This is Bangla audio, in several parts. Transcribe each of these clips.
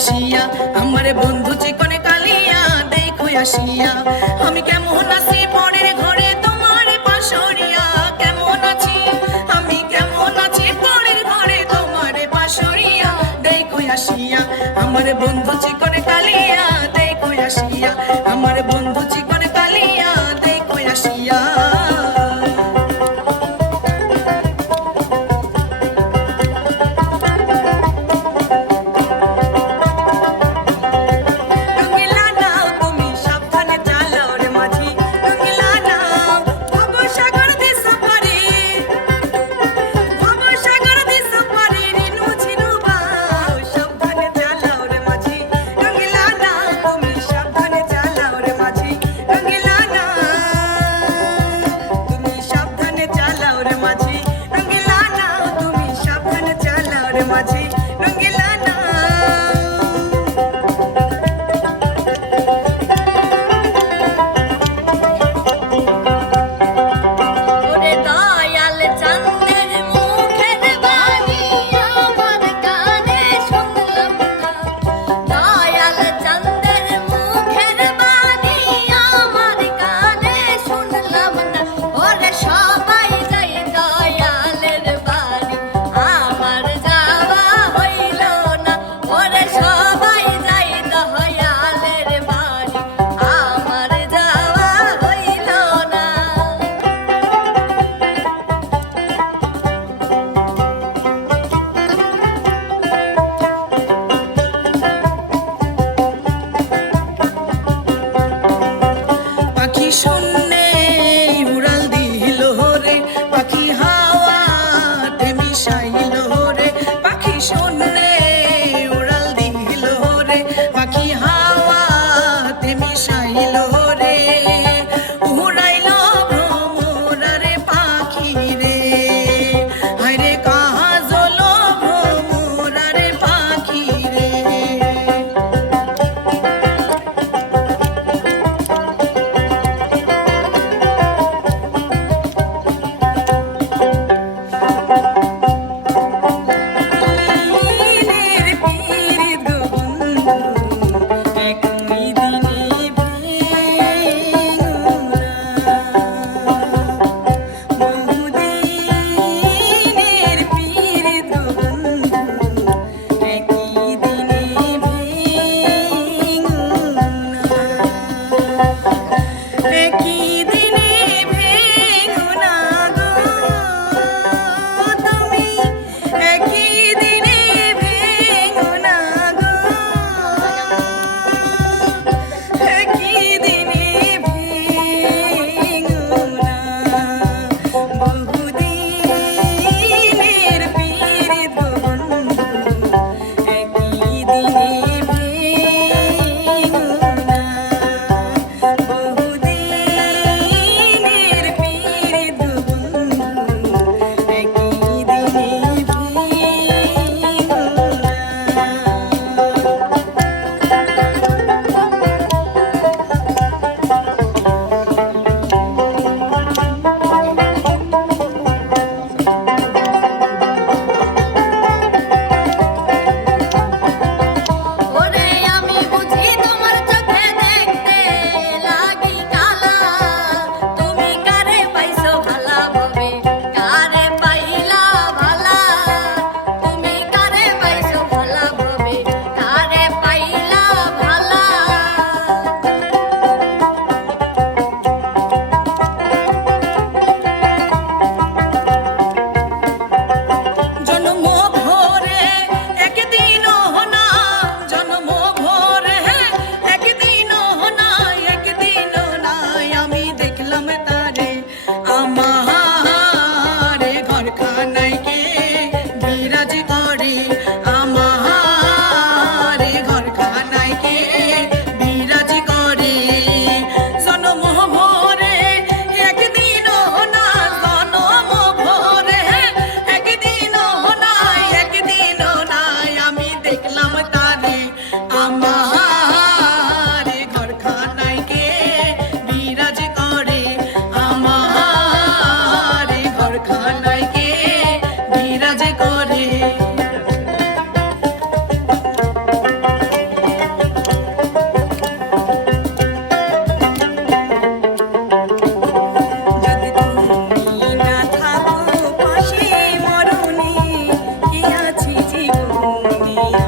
আসিয়া আমার বন্ধু চিকনে কালিয়া দেখো আসিয়া আমি কেমন আছি পরের ঘরে তোমার পাশরিয়া কেমন আছি আমি কেমন আছি পরের ঘরে তোমার পাশরিয়া দেখো আসিয়া আমার বন্ধু চিকনে কালিয়া দেখো আসিয়া আমার বন্ধু চিকনে কালিয়া দেখো আসিয়া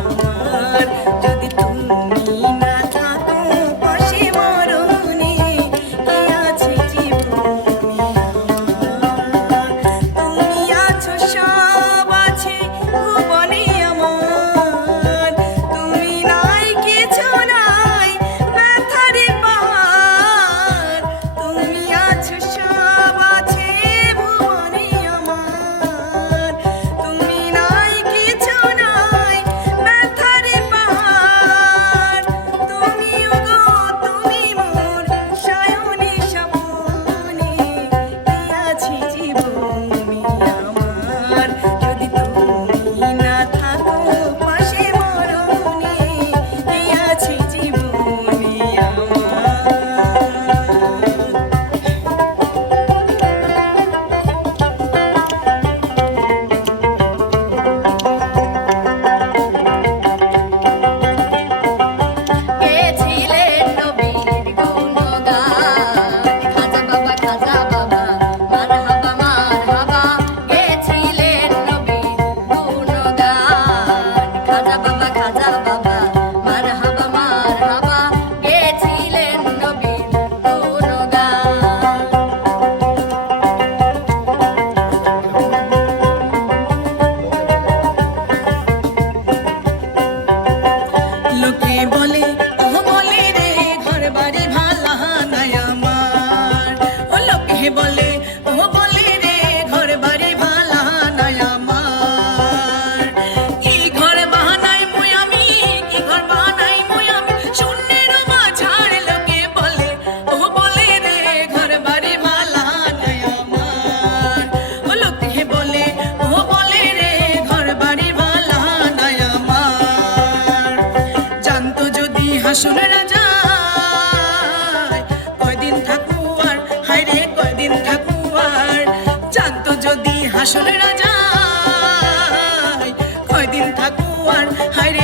আমার যদি তুমি না থাকো পাশে মরণে কে আছে জীবনে আমার তুমি আছো সব আছে ভুবনে আমার তুমি নাই কিছু নাই ব্যথারে পার তুমি আছো সব আছে ভুবনে আমার তুমি নাই কিছু নাই ব্যথারে পার তুমি ওগো তুমি মোর সায়নে স্বপনে কে আছে জীবনে আমার যদি তুমি না থাকো পাশে মরণে কে আছে জীবনে আমার গেছিলেন নবীর গুণগান খাজা বাবা মারহাবা মারহাবা গেছিলেন নবীর গুণগান খাজা বাবা মারহাবা মারহাবা গেছিলেন নবীর গুণগান লোকে বলে ও বলে রে ঘর বাড়ি ভালা নাই আমার ও লোকে বলে ও বলে রে ঘর বাড়ি ভালা নাই আমার কি ঘর বাহানাই মুই আমি কি ঘর বাহানাই মুই আমি শূন্যের মাঝার লোকে বলে ও বলে রে ঘর বাড়ি ভালা নাই আমার ও লোকে বলে ও বলে রে ঘর বাড়ি ভালা নাই আমার জানতো যদি হাসুন রাজা কয়দিন থাকু আর হায়রে কয়দিন থাকু আর জানতো যদি হাসুন রাজা কয়দিন থাকু আর হায়রে